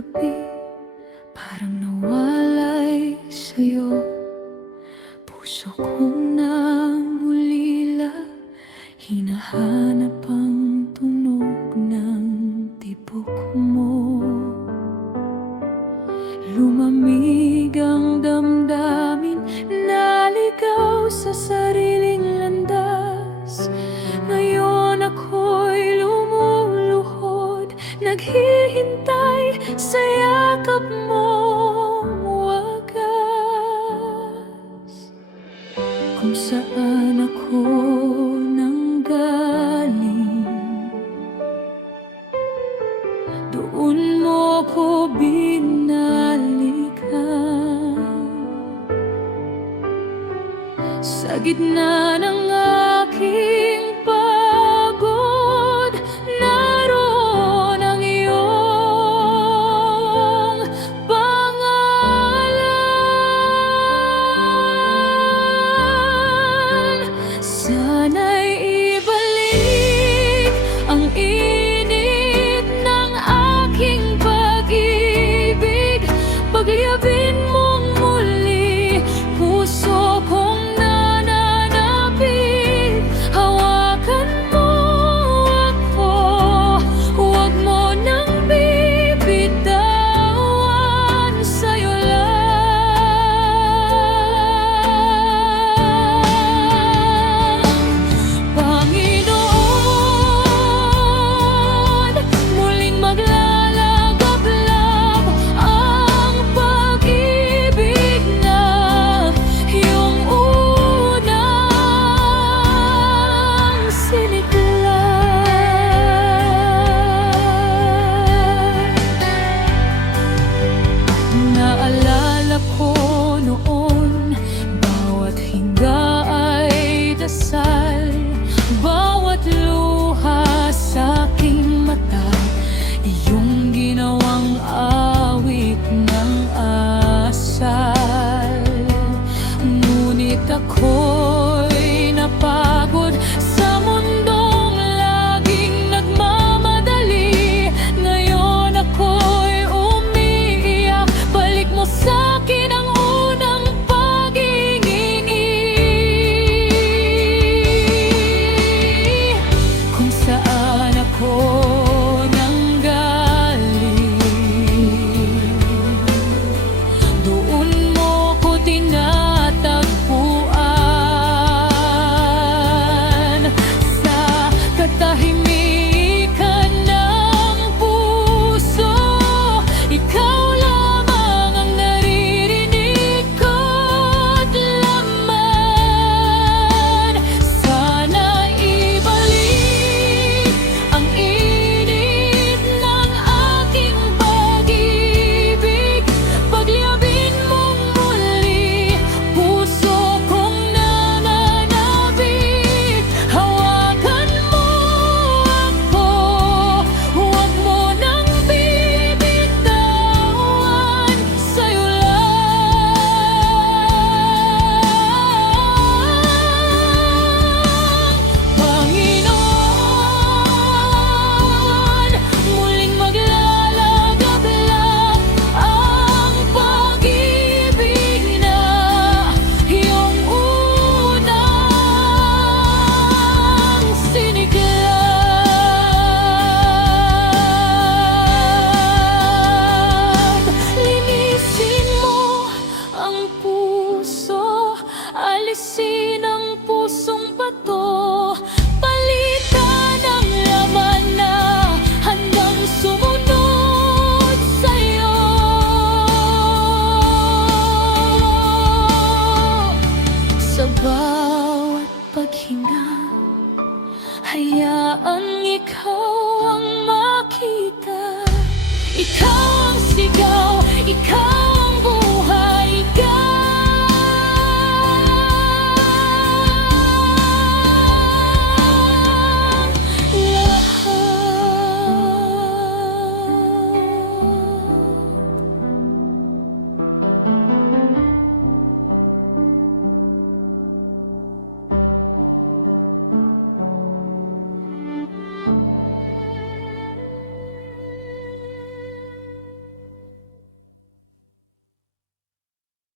gabi parang nawalay sa'yo. Puso kong namulila, hinahanap ang tunog ng tibok mo. Lumamig ang damdamin, naligaw sa sariling landas. Ngayon ako'y lumuluhod, naghihintay sa yakap mong wagas. Kung saan ako nanggaling, doon mo ko binalikan. Sa gitna ng aking pagod, naroon ang iyong pangalan. Sana'y ibalik ang init ng aking pag-ibig, pagyabin mong muli puso kong nananapit. Hawakan mo ako, huwag mo nang bibitawan, sa'yo lang. Panginoon, muling maglalagablab ang pag-ibig na iyong unang siniklan. Naalala ko noon, bawat hinga ay dasal, bawat luha sa aking mata, iyong ginawang awit ng asal. Ngunit ako'y napagod sa mundong laging nagmamadali. Ngayon ako'y umiiyak, balik mo sa'kin ang unang pag-iingi. Kung saan ako nanggaling, doon mo ko tinatagpuan. Sa katahimikan ng puso, ikaw lamang ang naririnig ko't laman. Sana ibalik ang init ng aking pag-ibig, pagyabin mong muli puso kong nananabik. Hawakan mo ako, huwag mo nang bibitawan, sa'yo lang. Panginoon, muling maglalagablab ang pag-ibig na iyong unang siniklan. Linisin mo ang puso, alisin ang pusong bato, palitan ang laman na handang sumunod sa'yo. Sa bawat paghinga, hayaang ikaw ang makita. Ikaw ang sigaw, ikaw